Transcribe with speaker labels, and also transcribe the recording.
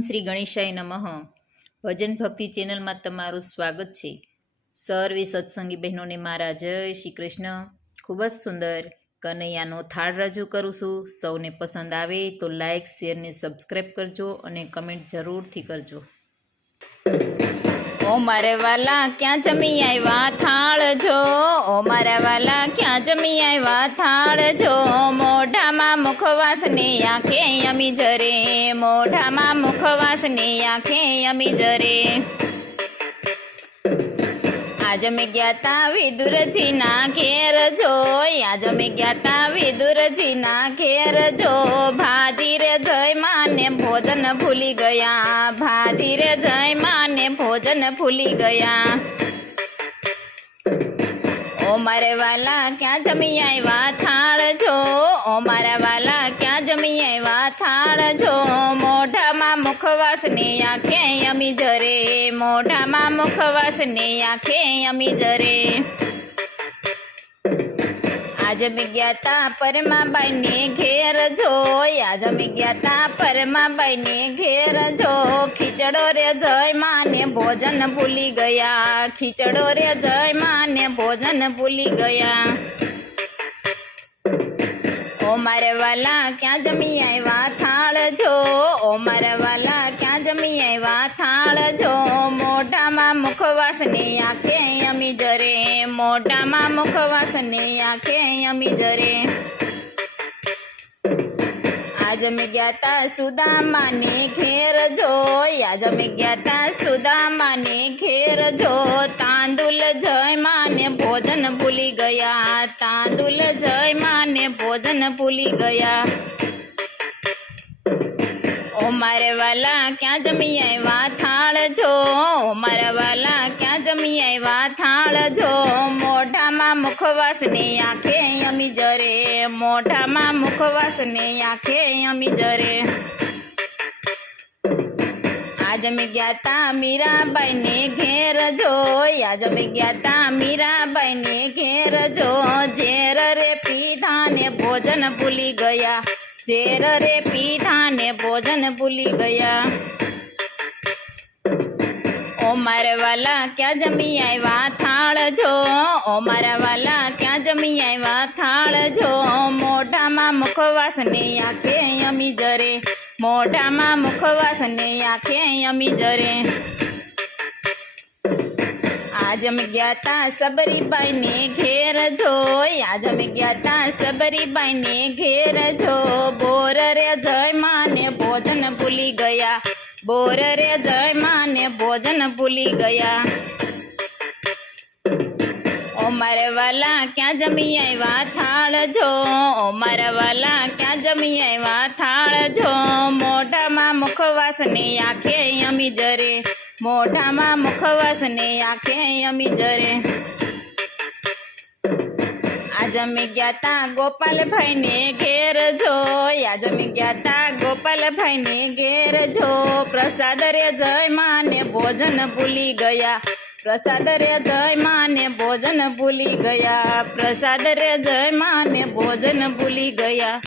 Speaker 1: શ્રી ગણેશાય નમઃ. ભજન ભક્તિ ચેનલમાં તમારું સ્વાગત છે. સર્વે સત્સંગી બહેનોને મારા જય શ્રી કૃષ્ણ. ખૂબ જ સુંદર કનૈયાનો થાળ રજૂ કરું છું. સૌને પસંદ આવે તો લાઇક શેર ને સબસ્ક્રાઈબ કરજો અને કમેન્ટ જરૂરથી કરજો. ઓ મારે વાલા ક્યાં જમી આવ્યા થાળ જો ઓ મારા વાલા ક્યાં જમી આવ્યા થાળ જો મોઢામાં મુખવાસ ને આંખે અમી જરે મોઢામાં મુખવાસ ને આંખે અમી જરે આજ અમે ગયા તા વિદુરજીના ઘેર જો આજ અમે ગયા તા વિદુરજીના ઘેર જો ભાજી રે જય માને ભોજન ભૂલી ગયા ભાજી રે જય માને ભોજન ભૂલી ગયા ઓ મારે વાલા ક્યાં જમી આવ્યા થાળ જો ઓ મારા વાલા ક્યાં જમી આવ્યા થાળ જો મોઢામાં મુખવાસ ને આંખે અમી જરે મોઢામાં મુખવાસ ને આંખે અમી જરે આજ અમે ગયા તા પરમાબાઈ ને ઘેર જો આજ અમે ગયા તા પરમાબાઈ ને ઘેર જો ખીચડો રે જય માને ભોજન ભૂલી ગયા ખીચડો રે જય માને ભોજન ભૂલી ગયા ઓ મારે વાલા ક્યાં જમી આવ્યા થાળ જો ઓ મારા વાલા ક્યાં જમી આવ્યા થાળ જો મોઢામાં મુખવાસ આંખે અમી જરે, મોઢામાં મુખવાસ ને આંખે અમી જરે. આજ અમે ગયા તા સુદામાને ઘેર જો આજ અમે ગયા તા સુદામાને ઘેર જો તાંદુલ જય માને ભોજન ભૂલી ગયા, તાંદુલ જય માને ભોજન ભૂલી ગયા. ઓ મારે વાલા ક્યાં જમી આવ્યા થાળ જો ઓ મારા વાલા ક્યાં જમી આવ્યા થાળ જો મોઢામાં મુખવાસ ને આંખે અમી જરે મોઢામાં મુખવાસ ને આંખે અમી જરે આજ અમે ગયા તા મીરાબાઈ ને ઘેર જો આજ અમે ગયા તા મીરાબાઈ ને ઘેર જો ઝેર રે પીધા ને ભોજન ભૂલી ગયા ઝેર રે પીધા ને ભોજન ભૂલી ગયા ઓ મારા વાલા ક્યાં જમી આવ્યા થાળ જો ઓ મારા વાલા ક્યાં જમી આવ્યા થાળ જો મોઢામાં મુખવાસ ને આંખે અમી જરે મોઢામાં મુખવાસ ને આંખે અમી જરે આજ અમે ગયા તા સબરીબાઈ ને ઘેર જો આજ અમે ગયા તા સબરીબાઈ ને ઘેર જો બોર રે જય માને ભોજન ભૂલી ગયા બોર રે જય માને ભોજન ભૂલી ગયા ઓ મારે વાલા ક્યાં જમી આવ્યા થાળ જો ઓ મારા વાલા ક્યાં જમી આવ્યા થાળ જો મોઢામાં મુખવાસ ને આંખે અમી જરે મોઢામાં મુખવાસ ને આંખે અમી જરે. આજ અમે ગયા તા ગોપાલભાઈ ને ઘેર જો. આજ અમે ગયા તા ગોપાલભાઈ ને ઘેર જો. પ્રસાદ રે જય માને ભોજન ભૂલી ગયા. પ્રસાદ રે જય માને ભોજન ભૂલી ગયા. પ્રસાદ રે જય માને ભોજન ભૂલી ગયા.